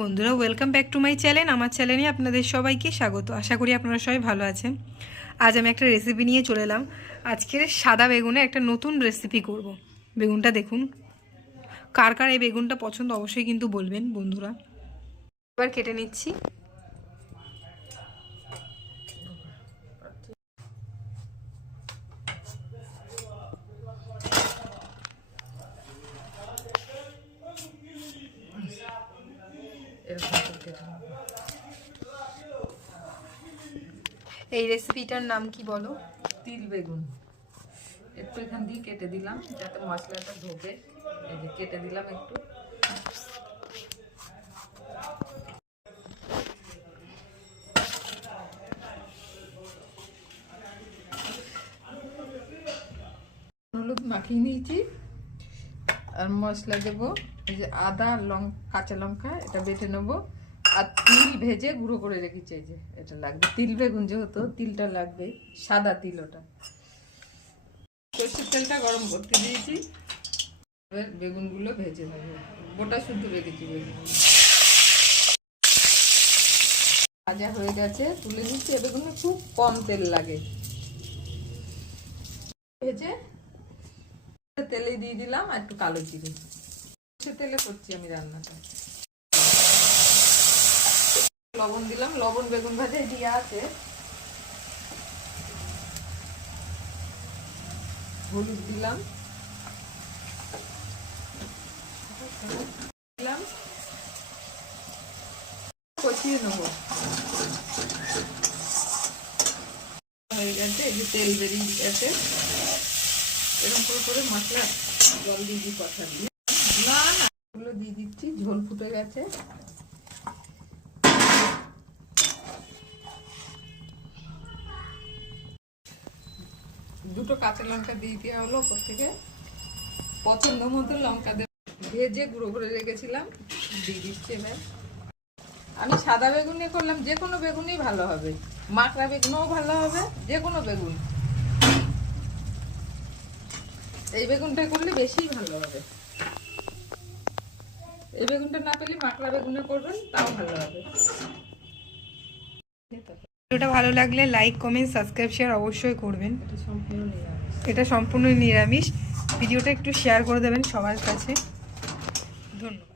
বন্ধুরা welcome back to my channel আমার চ্যানেলে আপনাদের সবাইকে স্বাগত। আশা করি আপনারা সবাই ভালো আছেন। আজ আমি একটা রেসিপি নিয়ে চলে এলাম। আজকের সাদা বেগুনে একটা নতুন রেসিপি করব। বেগুনটা দেখুন। কার কার এই বেগুনটা পছন্দ অবশ্যই কিন্তু বলবেন বন্ধুরা। এবার কেটে নিচ্ছি। এই রেসিপিটার নাম কি বলো? তিল বেগুন। একটু এখান দিয়ে কেটে দিলাম, যাতে মশলাটা যে কেটে দিলাম একটু। হলুদ মাখিয়ে নিয়েছি। আর মশলা দেবো। এই যে আদা, লং, কাঁচা লঙ্কা, এটা বেটে নেব। আর তিল ভেজে গুঁড়ো করে রেখেছি, এই যে এটা লাগবে। তিল বেগুন যেহেতু, তিলটা লাগবে, সাদা তিল ওটা। সর্ষের তেলটা গরম করতে দিয়েছি। এবার বেগুনগুলো ভেজে নেব। গোটা শুদ্ধ রেখেছি বেগুন। ভাজা হয়ে গেছে, তুলে নিচ্ছি। এ বেগুনে খুব কম তেল লাগে। ভেজে তেলে দিয়ে দিলাম আর একটু কালো জিরে। সে তেলে করছি আমি রান্নাটা। লবণ দিলাম, লবণ, বেগুন ভাজায় দিয়ে আছে। হলুদ দিলাম। দিলাম। নেব। হয়ে গেছে যে তেল বেরিয়ে গেছে। এরকম করে করে মশলা জল দিয়ে দিয়ে না না, এগুলো দিয়ে দিচ্ছি, ঝোল ফুটে গেছে। দুটো কাঁচা লঙ্কা দিয়ে দেওয়া হলো ওপর থেকে। পছন্দ মতো লঙ্কা দেব ভেজে গুঁড়ো করে রেখেছিলাম, দিয়ে দিচ্ছি এবার। আমি সাদা বেগুনি করলাম, যে কোনো বেগুনই ভালো হবে। মাকড়া বেগুনও ভালো হবে, যে কোনো বেগুন। এই বেগুনটা করলে বেশি ভালো হবে। এই বেগুনটা না পেলে মাকড়া বেগুনে করবেন তাও ভালো হবে। ভিডিওটা ভালো লাগলে লাইক কমেন্ট সাবস্ক্রাইব শেয়ার অবশ্যই করবেন। এটা সম্পূর্ণ নিরামিষ। এটা সম্পূর্ণ নিরামিষ। ভিডিওটা একটু শেয়ার করে দেবেন সবার কাছে। ধন্যবাদ।